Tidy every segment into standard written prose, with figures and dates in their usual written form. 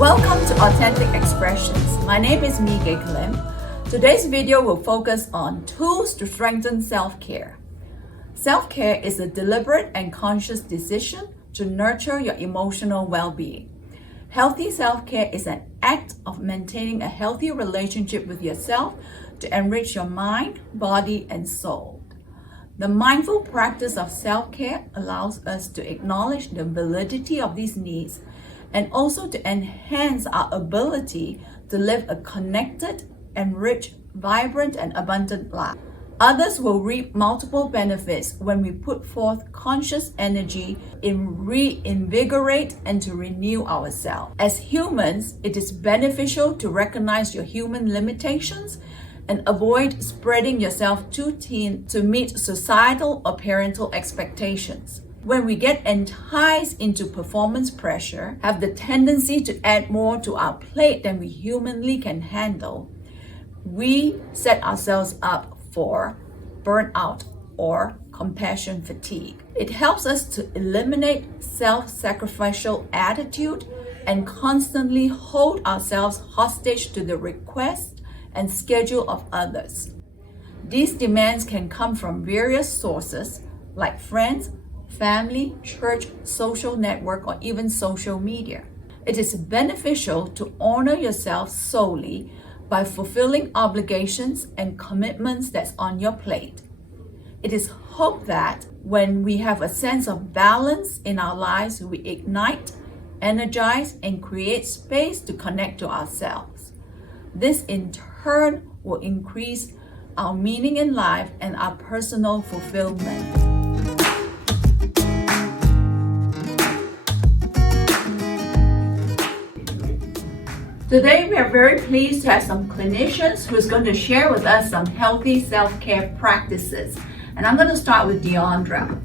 Welcome to Authentic Expressions. My name is Mige Klim. Today's video will focus on tools to strengthen self-care. Self-care is a deliberate and conscious decision to nurture your emotional well-being. Healthy self-care is an act of maintaining a healthy relationship with yourself to enrich your mind, body, and soul. The mindful practice of self-care allows us to acknowledge the validity of these needs and also to enhance our ability to live a connected, enriched, vibrant, and abundant life. Others will reap multiple benefits when we put forth conscious energy in reinvigorate and to renew ourselves. As humans, it is beneficial to recognize your human limitations and avoid spreading yourself too thin to meet societal or parental expectations. When we get enticed into performance pressure, have the tendency to add more to our plate than we humanly can handle, we set ourselves up for burnout or compassion fatigue. It helps us to eliminate self-sacrificial attitude and constantly hold ourselves hostage to the request and schedule of others. These demands can come from various sources like friends, family, church, social network, or even social media. It is beneficial to honor yourself solely by fulfilling obligations and commitments that's on your plate. It is hoped that when we have a sense of balance in our lives, we ignite, energize, and create space to connect to ourselves. This in turn will increase our meaning in life and our personal fulfillment. Today, we are very pleased to have some clinicians who's going to share with us some healthy self-care practices. And I'm going to start with Deandra.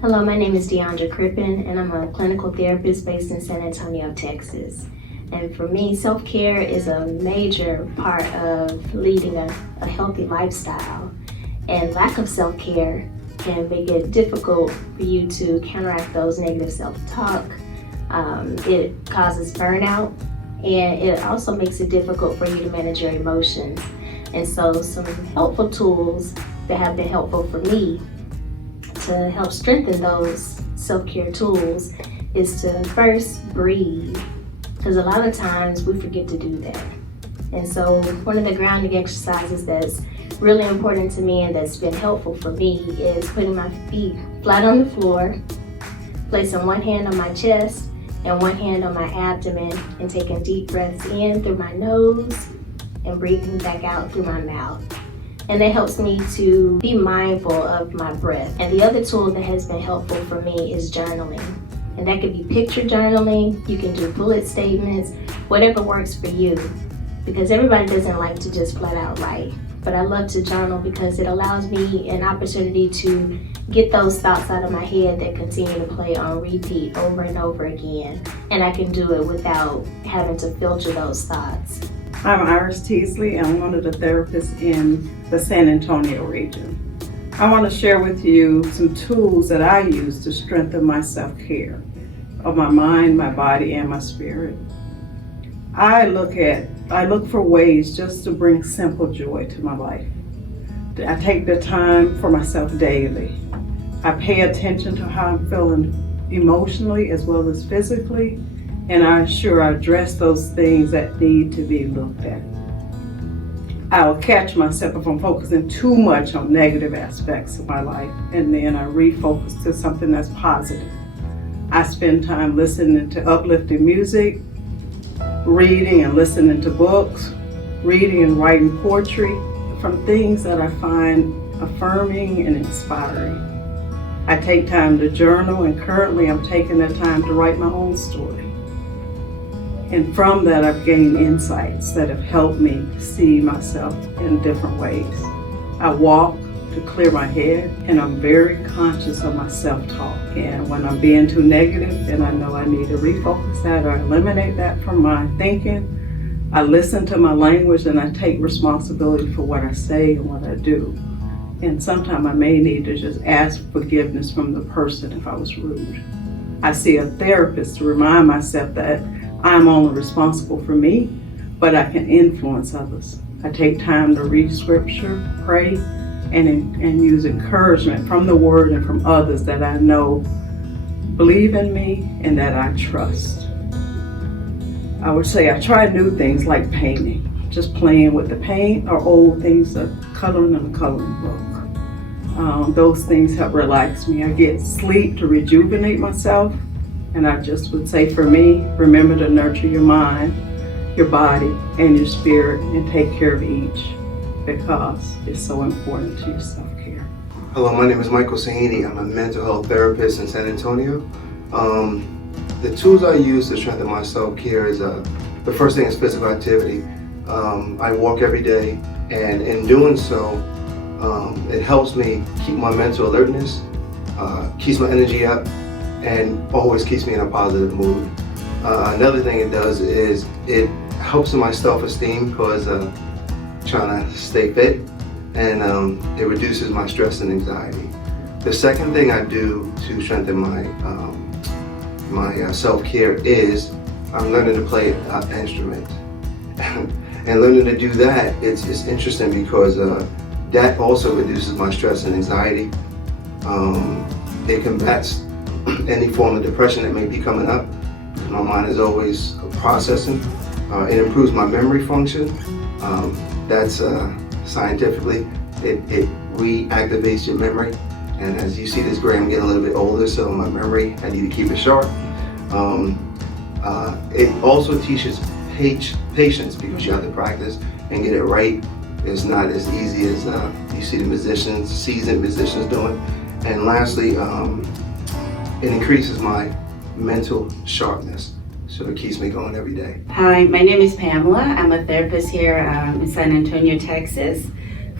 Hello, my name is Deandra Crippen, and I'm a clinical therapist based in San Antonio, Texas. And for me, self-care is a major part of leading a healthy lifestyle. And lack of self-care can make it difficult for you to counteract those negative self-talk. It causes burnout. And it also makes it difficult for you to manage your emotions. And so some helpful tools that have been helpful for me to help strengthen those self-care tools is to first breathe, because a lot of times we forget to do that. And so one of the grounding exercises that's really important to me and that's been helpful for me is putting my feet flat on the floor, placing one hand on my chest and one hand on my abdomen, and taking deep breaths in through my nose and breathing back out through my mouth. And that helps me to be mindful of my breath. And the other tool that has been helpful for me is journaling. And that could be picture journaling, you can do bullet statements, whatever works for you. Because everybody doesn't like to just flat out write. But I love to journal because it allows me an opportunity to get those thoughts out of my head that continue to play on repeat over and over again. And I can do it without having to filter those thoughts. I'm Iris Teasley. I'm one of the therapists in the San Antonio region. I want to share with you some tools that I use to strengthen my self-care of my mind, my body, and my spirit. I look for ways just to bring simple joy to my life. I take the time for myself daily. I pay attention to how I'm feeling emotionally as well as physically, and I address those things that need to be looked at. I will catch myself if I'm focusing too much on negative aspects of my life, and then I refocus to something that's positive. I spend time listening to uplifting music, reading and listening to books, reading and writing poetry from things that I find affirming and inspiring. I take time to journal, and currently I'm taking the time to write my own story. And from that, I've gained insights that have helped me see myself in different ways. I walk to clear my head, and I'm very conscious of my self-talk. And when I'm being too negative, and I know I need to refocus that or eliminate that from my thinking, I listen to my language and I take responsibility for what I say and what I do. And sometimes I may need to just ask forgiveness from the person if I was rude. I see a therapist to remind myself that I'm only responsible for me, but I can influence others. I take time to read scripture, pray, and use encouragement from the word and from others that I know believe in me and that I trust. I would say I try new things like painting, just playing with the paint, or old things like coloring in a coloring book. Those things help relax me. I get sleep to rejuvenate myself. And I just would say for me, remember to nurture your mind, your body, and your spirit, and take care of each, because it's so important to your self-care. Hello, my name is Michael Sahini. I'm a mental health therapist in San Antonio. The tools I use to strengthen my self-care is, the first thing is physical activity. I walk every day, and in doing so, it helps me keep my mental alertness, keeps my energy up, and always keeps me in a positive mood. Another thing it does is it helps in my self-esteem, because trying to stay fit, and it reduces my stress and anxiety. The second thing I do to strengthen my self-care is I'm learning to play an instrument. And learning to do that, it's interesting because that also reduces my stress and anxiety. It combats any form of depression that may be coming up. My mind is always processing. It improves my memory function. That's scientifically, it reactivates your memory. And as you see this gray, I'm getting a little bit older, so my memory, I need to keep it sharp. It also teaches patience, because you have to practice and get it right. It's not as easy as you see the seasoned musicians doing. And lastly, it increases my mental sharpness, so it keeps me going every day. Hi, my name is Pamela. I'm a therapist here in San Antonio, Texas.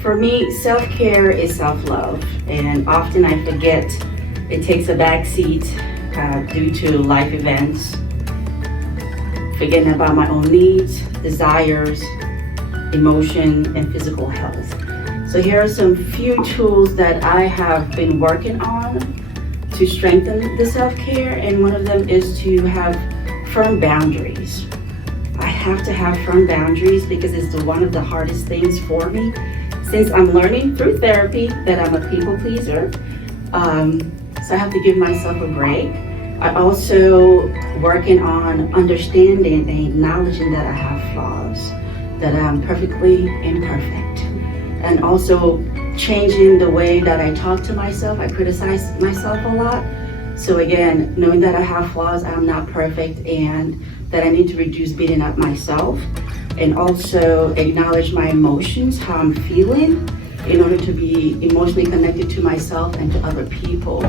For me, self-care is self-love, and often I forget it takes a back seat due to life events, forgetting about my own needs, desires, emotion, and physical health. So here are some few tools that I have been working on to strengthen the self-care, and one of them is to have firm boundaries. I have to have firm boundaries because it's one of the hardest things for me, since I'm learning through therapy that I'm a people pleaser. So I have to give myself a break. I also working on understanding and acknowledging that I have flaws, that I'm perfectly imperfect, and also changing the way that I talk to myself. I criticize myself a lot. So again, knowing that I have flaws, I'm not perfect, and that I need to reduce beating up myself, and also acknowledge my emotions, how I'm feeling, in order to be emotionally connected to myself and to other people.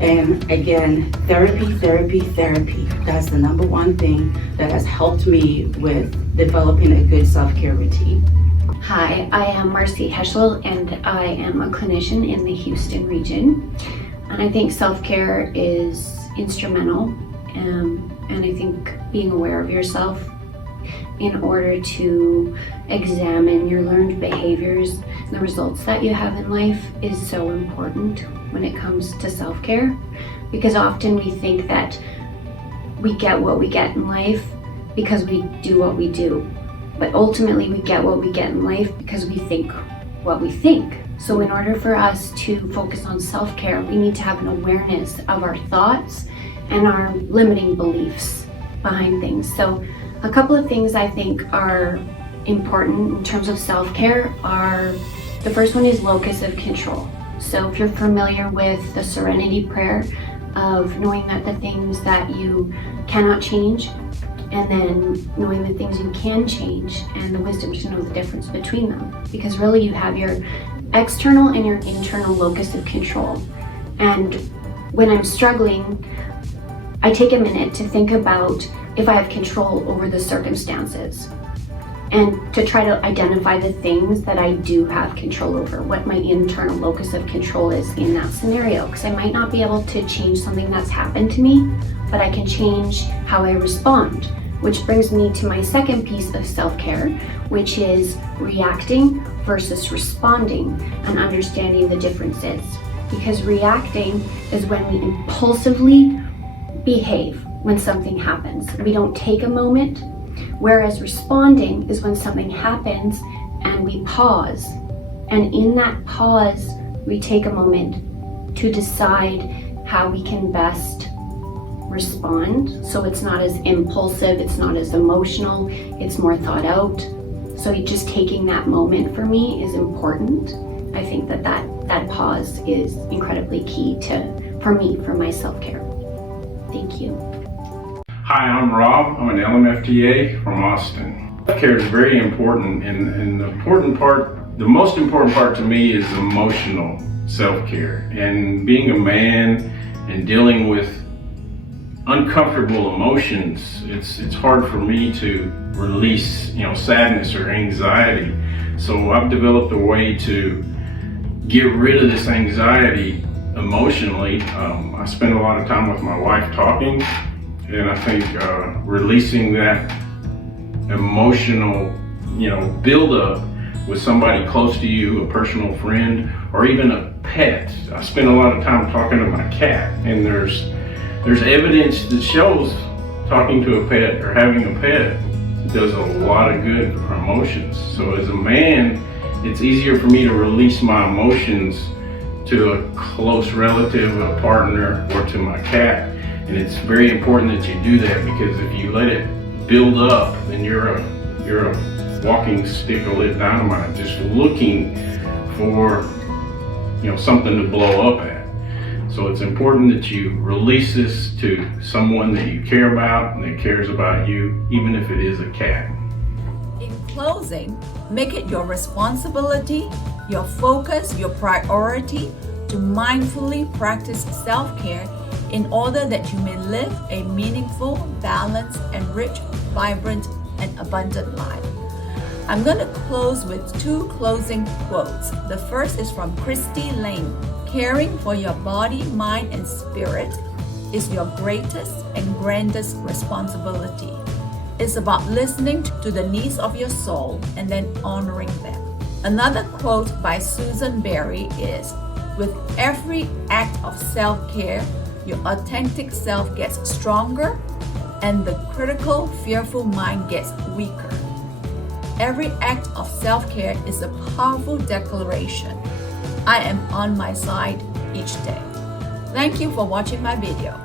And again, therapy. That's the number one thing that has helped me with developing a good self-care routine. Hi, I am Marcy Heschel, and I am a clinician in the Houston region. And I think self-care is instrumental, and I think being aware of yourself in order to examine your learned behaviors and the results that you have in life is so important when it comes to self-care, because often we think that we get what we get in life because we do what we do. But ultimately we get what we get in life because we think what we think. So in order for us to focus on self-care, we need to have an awareness of our thoughts and our limiting beliefs behind things. So a couple of things I think are important in terms of self-care are, the first one is locus of control. So if you're familiar with the serenity prayer of knowing that the things that you cannot change, and then knowing the things you can change, and the wisdom to know the difference between them. Because really you have your external and your internal locus of control. And when I'm struggling, I take a minute to think about if I have control over the circumstances, and to try to identify the things that I do have control over, what my internal locus of control is in that scenario. Because I might not be able to change something that's happened to me, but I can change how I respond. Which brings me to my second piece of self-care, which is reacting versus responding and understanding the differences. Because reacting is when we impulsively behave. when something happens. We don't take a moment, whereas responding is when something happens and we pause. And in that pause, we take a moment to decide how we can best respond. So it's not as impulsive, it's not as emotional, it's more thought out. So just taking that moment for me is important. I think that pause is incredibly key for my self-care. Thank you. Hi, I'm Rob. I'm an LMFTA from Austin. Self-care is very important, and the most important part to me is emotional self-care. And being a man and dealing with uncomfortable emotions, it's hard for me to release, sadness or anxiety. So I've developed a way to get rid of this anxiety emotionally. I spend a lot of time with my wife talking, and I think releasing that emotional, buildup with somebody close to you, a personal friend, or even a pet. I spend a lot of time talking to my cat, and there's evidence that shows talking to a pet or having a pet does a lot of good for emotions. So as a man, it's easier for me to release my emotions to a close relative, a partner, or to my cat. And it's very important that you do that, because if you let it build up, then you're a walking stick of lit dynamite, just looking for something to blow up at. So it's important that you release this to someone that you care about and that cares about you, even if it is a cat. In closing, make it your responsibility, your focus, your priority to mindfully practice self-care in order that you may live a meaningful, balanced, enriched, vibrant, and abundant life. I'm going to close with 2 closing quotes. The first is from Christy Lane. Caring for your body, mind, and spirit is your greatest and grandest responsibility. It's about listening to the needs of your soul and then honoring them. Another quote by Susan Berry is, with every act of self-care, your authentic self gets stronger and the critical, fearful mind gets weaker. Every act of self-care is a powerful declaration. I am on my side each day. Thank you for watching my video.